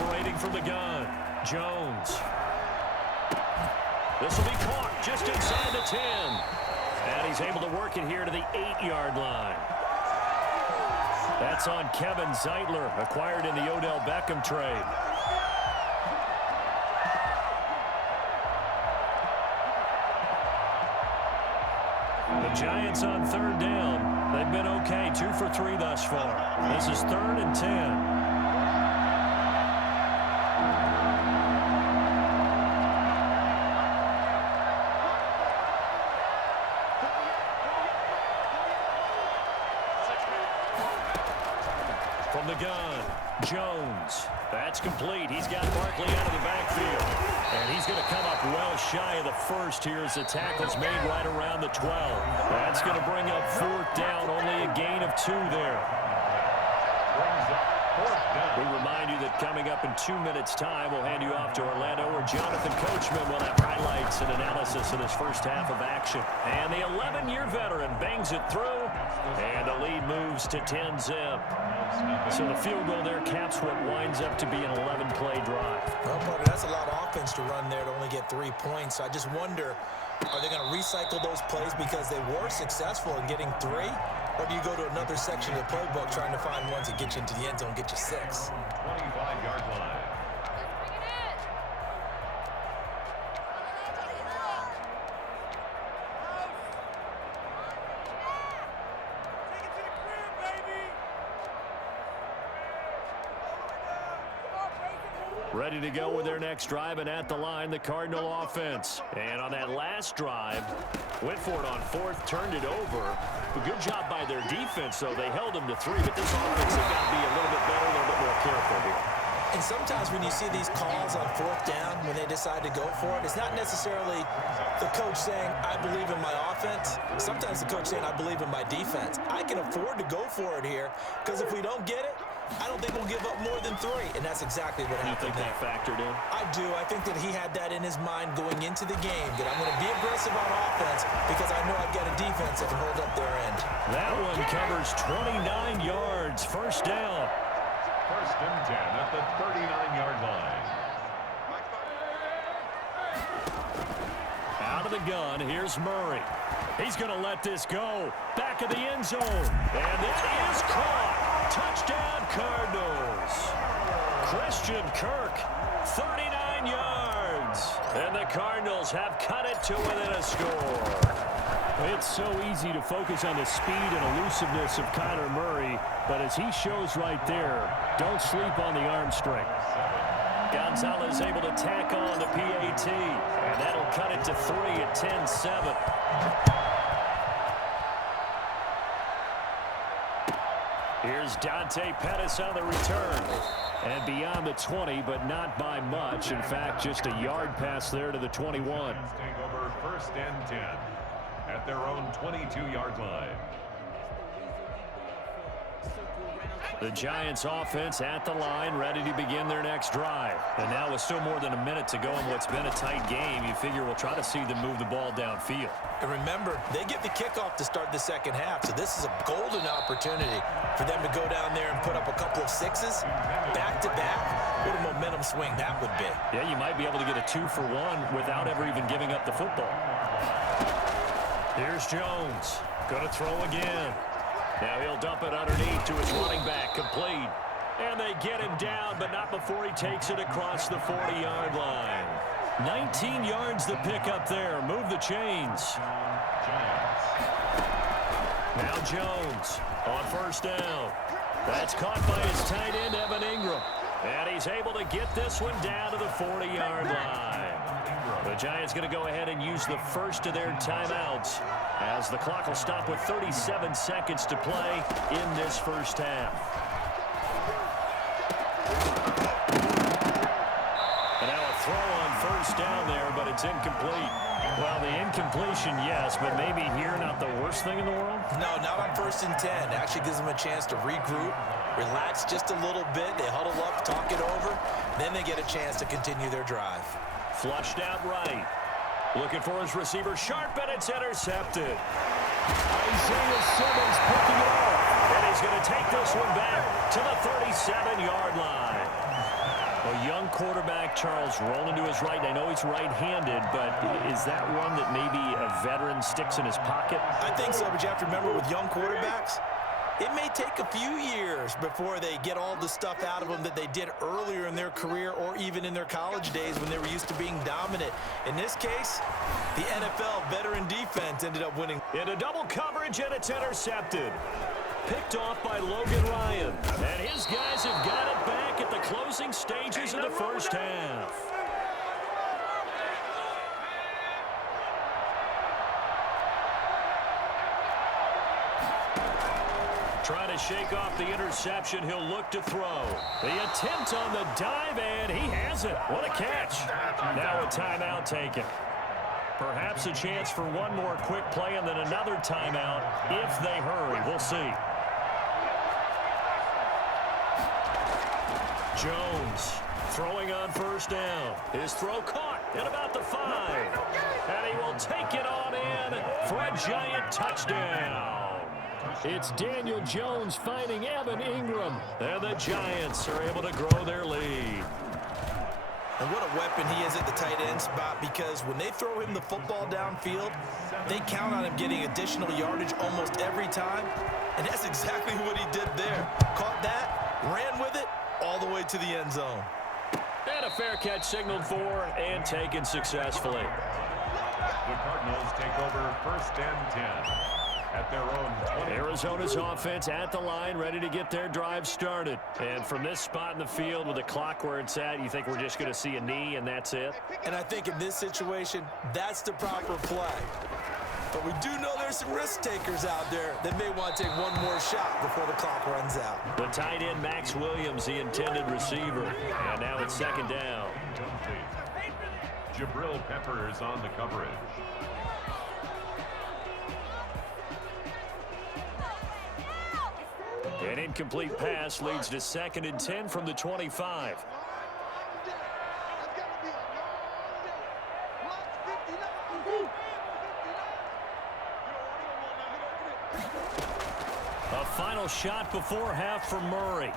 Operating from the gun, Jones. This will be caught just inside the 10. And he's able to work it here to the 8-yard line. That's on Kevin Zeitler, acquired in the Odell Beckham trade. The Giants on third down. They've been okay, 2 for 3 thus far. This is 3rd and 10. From the gun, Jones. That's complete. He's got Barkley out of the backfield. And he's going to come up well shy of the first here as the tackle's made right around the 12. That's going to bring up 4th down, only a gain of 2 there. We remind you that coming up in 2 minutes' time, we'll hand you off to Orlando, where Jonathan Coachman will have highlights and analysis of this first half of action. And the 11-year veteran bangs it through, and the lead moves to 10-zip. So the field goal there caps what winds up to be an 11-play drive. Well, buddy, that's a lot of offense to run there to only get 3 points. So I just wonder, are they going to recycle those plays because they were successful in getting 3? Or do you go to another section of the playbook trying to find ones that get you into the end zone, get you 6? 25-yard line. Ready to go with their next drive, and at the line, the Cardinal offense. And on that last drive, went for it on 4th, turned it over. A good job by their defense, though. They held them to 3, but this offense has got to be a little bit better, a little bit more careful here. And sometimes when you see these calls on 4th down, when they decide to go for it, it's not necessarily the coach saying, I believe in my offense. Sometimes the coach saying, I believe in my defense. I can afford to go for it here, because if we don't get it, I don't think we'll give up more than 3, and that's exactly what happened. You think that factored in? I do. I think that he had that in his mind going into the game, that I'm going to be aggressive on offense because I know I've got a defense that can hold up their end. That one covers 29 yards. First down. 1st and 10 at the 39-yard line. Out of the gun, here's Murray. He's going to let this go. Back of the end zone. And that is caught. Touchdown, Cardinals. Christian Kirk, 39 yards. And the Cardinals have cut it to within a score. It's so easy to focus on the speed and elusiveness of Kyler Murray, but as he shows right there, don't sleep on the arm strength. Gonzalez able to tack on the PAT, and that'll cut it to 3 at 10-7. Here's Dante Pettis on the return. And beyond the 20, but not by much. In fact, just a yard pass there to the 21. Take over 1st and 10 at their own 22-yard line. The Giants offense at the line, ready to begin their next drive. And now with still more than a minute to go in what's been a tight game, you figure we'll try to see them move the ball downfield. And remember, they get the kickoff to start the second half, so this is a golden opportunity for them to go down there and put up a couple of 6s back-to-back. What a momentum swing that would be. Yeah, you might be able to get a 2-for-1 without ever even giving up the football. Here's Jones. Going to throw again. Now he'll dump it underneath to his running back, complete. And they get him down, but not before he takes it across the 40-yard line. 19 yards to pick up there. Move the chains. Now Jones on 1st down. That's caught by his tight end, Evan Ingram. And he's able to get this one down to the 40-yard line. The Giants going to go ahead and use the first of their timeouts as the clock will stop with 37 seconds to play in this first half. And now a throw on 1st down there, but it's incomplete. Well, the incompletion, yes, but maybe here not the worst thing in the world? No, not on 1st and 10. Actually gives them a chance to regroup, relax just a little bit. They huddle up, talk it over. Then they get a chance to continue their drive. Flushed out right. Looking for his receiver, sharp, and it's intercepted. Isaiah Simmons picking it up. And he's going to take this one back to the 37-yard line. A young quarterback, Charles, rolling to his right. I know he's right-handed, but is that one that maybe a veteran sticks in his pocket? I think so, but you have to remember with young quarterbacks, it may take a few years before they get all the stuff out of them that they did earlier in their career or even in their college days when they were used to being dominant. In this case, the NFL veteran defense ended up winning. Into double coverage, and it's intercepted. Picked off by Logan Ryan. And his guys have got it back at the closing stages of the first half. Trying to shake off the interception. He'll look to throw. The attempt on the dive, and he has it. What a catch. Now a timeout taken. Perhaps a chance for one more quick play and then another timeout if they hurry. We'll see. Jones throwing on first down. His throw caught at about the 5. And he will take it on in for a giant touchdown. It's Daniel Jones finding Evan Ingram. And the Giants are able to grow their lead. And what a weapon he is at the tight end spot, because when they throw him the football downfield, they count on him getting additional yardage almost every time. And that's exactly what he did there. Caught that, ran with it, all the way to the end zone. And a fair catch signaled for and taken successfully. The Cardinals take over first and 10 at their own 20. Arizona's offense at the line, ready to get their drive started. And from this spot in the field with the clock where it's at, you think we're just going to see a knee and that's it? And I think in this situation, that's the proper play. But we do know there's some risk takers out there that may want to take one more shot before the clock runs out. The tight end, Max Williams, the intended receiver. And now it's second down. Jabril Peppers on the coverage. An incomplete pass leads to second and 10 from the 25. A final shot before half for Murray.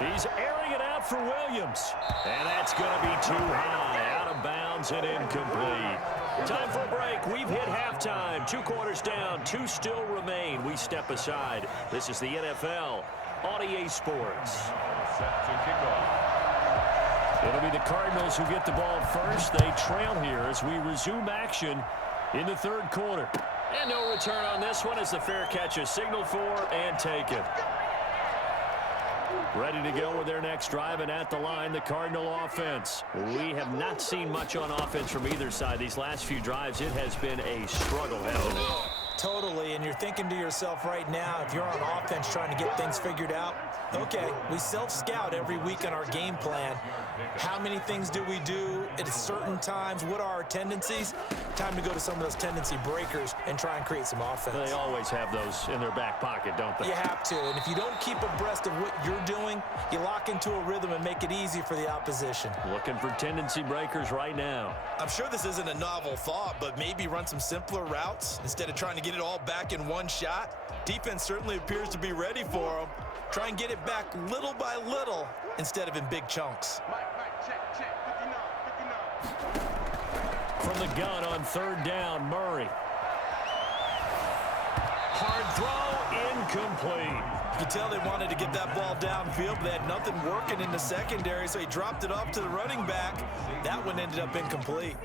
He's airing it out for Williams. And that's going to be too high. Out of bounds and incomplete. Time for a break. We've hit halftime. 2 quarters down. 2 still remain. We step aside. This is the NFL on EA Sports. Set to kick off. It'll be the Cardinals who get the ball first. They trail here as we resume action in the third quarter. And no return on this one as the fair catch is signaled for and taken. Ready to go with their next drive, and at the line, the Cardinal offense. We have not seen much on offense from either side. These last few drives, it has been a struggle, hasn't it? Totally, and you're thinking to yourself right now, if you're on offense trying to get things figured out, okay, we self-scout every week on our game plan. How many things do we do at certain times? What are our tendencies? Time to go to some of those tendency breakers and try and create some offense. They always have those in their back pocket, don't they? You have to, and if you don't keep abreast of what you're doing, you lock into a rhythm and make it easy for the opposition. Looking for tendency breakers right now. I'm sure this isn't a novel thought, but maybe run some simpler routes instead of trying to get it all back in one shot. Defense certainly appears to be ready for them. Try and get it back little by little instead of in big chunks. From the gun on third down, Murray. Hard throw, incomplete. You can tell they wanted to get that ball downfield, but they had nothing working in the secondary, so he dropped it off to the running back. That one ended up incomplete.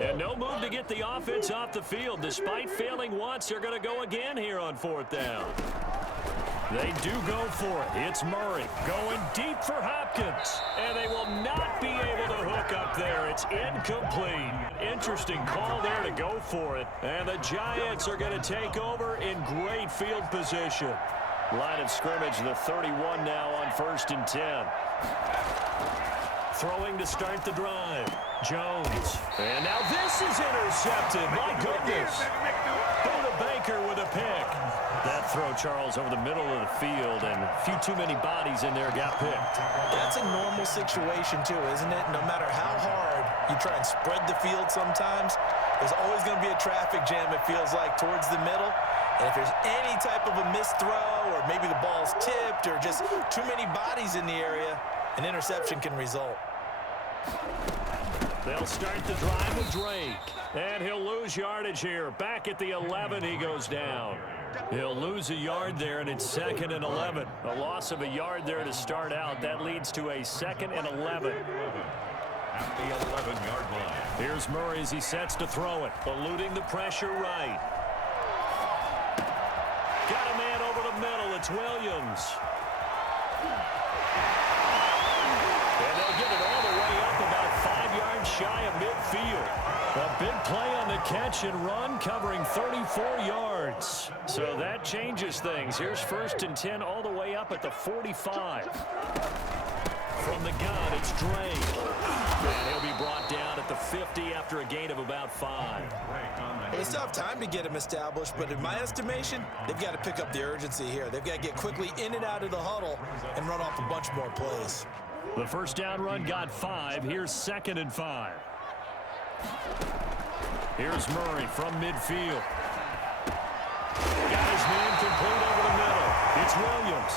And no move to get the offense off the field. Despite failing once, they're going to go again here on fourth down. They do go for it. It's Murray going deep for Hopkins. And they will not be able to hook up there. It's incomplete. Interesting call there to go for it. And the Giants are going to take over in great field position. Line of scrimmage, the 31 now on first and 10. Throwing to start the drive. Jones. And now this is intercepted. My goodness. Buda Baker with a pick. That throw, Charles, over the middle of the field, and a few too many bodies in there got picked. That's a normal situation, too, isn't it? No matter how hard you try and spread the field sometimes, there's always going to be a traffic jam, it feels like, towards the middle. And if there's any type of a missed throw or maybe the ball's tipped or just too many bodies in the area, an interception can result. They'll start the drive with Drake. And he'll lose yardage here. Back at the 11, he goes down. He'll lose a yard there, and it's 2nd and 11. A loss of a yard there to start out. That leads to a 2nd and 11. At the 11-yard line. Here's Murray as he sets to throw it. Eluding the pressure right. Got a man over the middle. It's Williams. And they'll get it all the way up about 5 yards shy of midfield. A big play on the catch and run, covering 34 yards. So that changes things. Here's 1st and 10 all the way up at the 45. From the gun, it's Drake. And he'll be brought down at the 50 after a gain of about 5. Well, they still have time to get him established, but in my estimation, they've got to pick up the urgency here. They've got to get quickly in and out of the huddle and run off a bunch more plays. The first down run got 5. Here's 2nd and 5. Here's Murray from midfield. Got his man complete over the middle. It's Williams.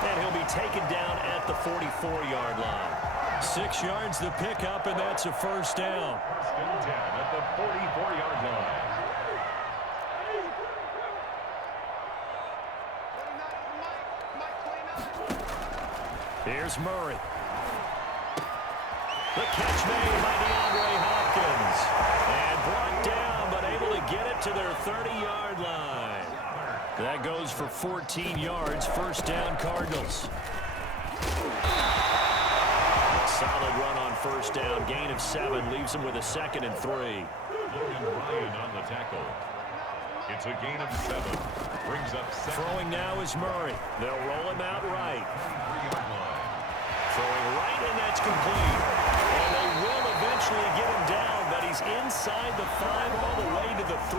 And he'll be taken down at the 44-yard line. 6 yards the pickup, and that's a first down. 1st and 10 at the 44-yard line. Here's Murray. The catch made by DeAndre Hopkins. And brought down, but able to get it to their 30-yard line. That goes for 14 yards. First down, Cardinals. Solid run on first down. Gain of 7 leaves them with a 2nd and 3. Logan Ryan on the tackle. It's a gain of 7. Brings up 2nd. Throwing now is Murray. They'll roll him out right. 3-yard line. Throwing right, and that's complete. And they will eventually get him down, but he's inside the 5 all the way to the 3.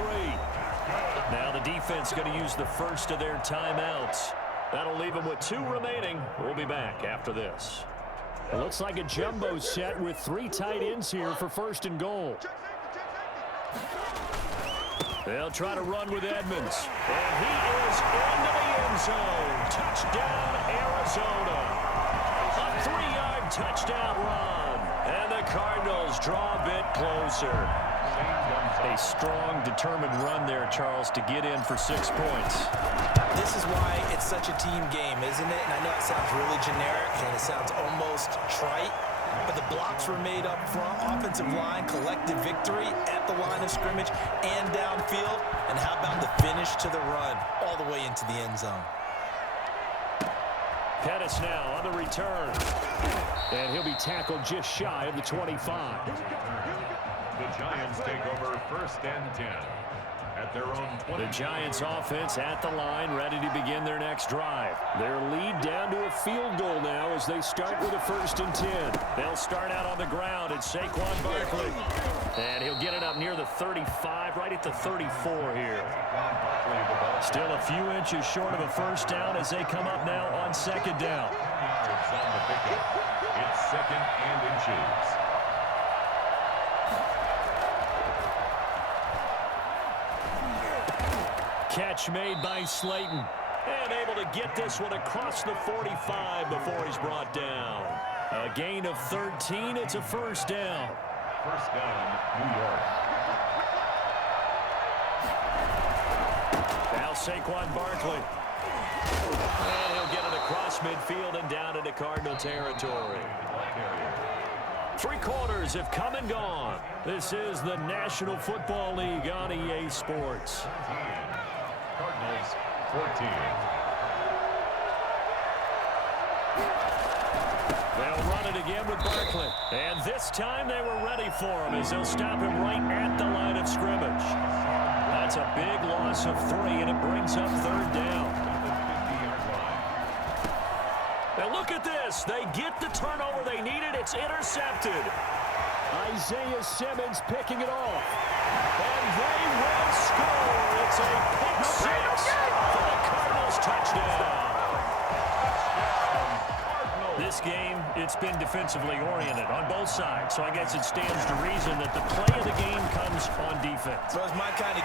Now the defense going to use the first of their timeouts. That'll leave them with 2 remaining. We'll be back after this. It looks like a jumbo set with 3 tight ends here for 1st and goal. They'll try to run with Edmonds. And he is into the end zone. Touchdown, Arizona. A 3-yard touchdown run. And the Cardinals draw a bit closer. A strong, determined run there, Charles, to get in for 6 points. This is why it's such a team game, isn't it? And I know it sounds really generic and it sounds almost trite, but the blocks were made up front. Offensive line, collective victory at the line of scrimmage and downfield. And how about the finish to the run all the way into the end zone? Pettis now on the return. And he'll be tackled just shy of the 25. The Giants take over 1st and 10 at their own 20. The Giants offense at the line, ready to begin their next drive. Their lead down to a field goal now as they start with a 1st and 10. They'll start out on the ground. It's Saquon Barkley. And he'll get it up near the 35, right at the 34 here. Still a few inches short of a first down as they come up now on 2nd down. Yards on the pickup. It's 2nd and inches. Catch made by Slayton. And able to get this one across the 45 before he's brought down. A gain of 13. It's a first down. First down, New York. Now Saquon Barkley. And he'll get it across midfield and down into Cardinal territory. 3 quarters have come and gone. This is the National Football League on EA Sports. Cardinals 14. They'll run it again with Barkley. And this time they were ready for him as they'll stop him right at the line of scrimmage. That's a big loss of 3, and it brings up 3rd down. And look at this. They get the turnover they needed. It's intercepted. Isaiah Simmons picking it off. And they will score. It's a pick 6 for the Cardinals touchdown. This game, it's been defensively oriented on both sides, so I guess it stands to reason that the play of the game comes on defense. So it's my kind of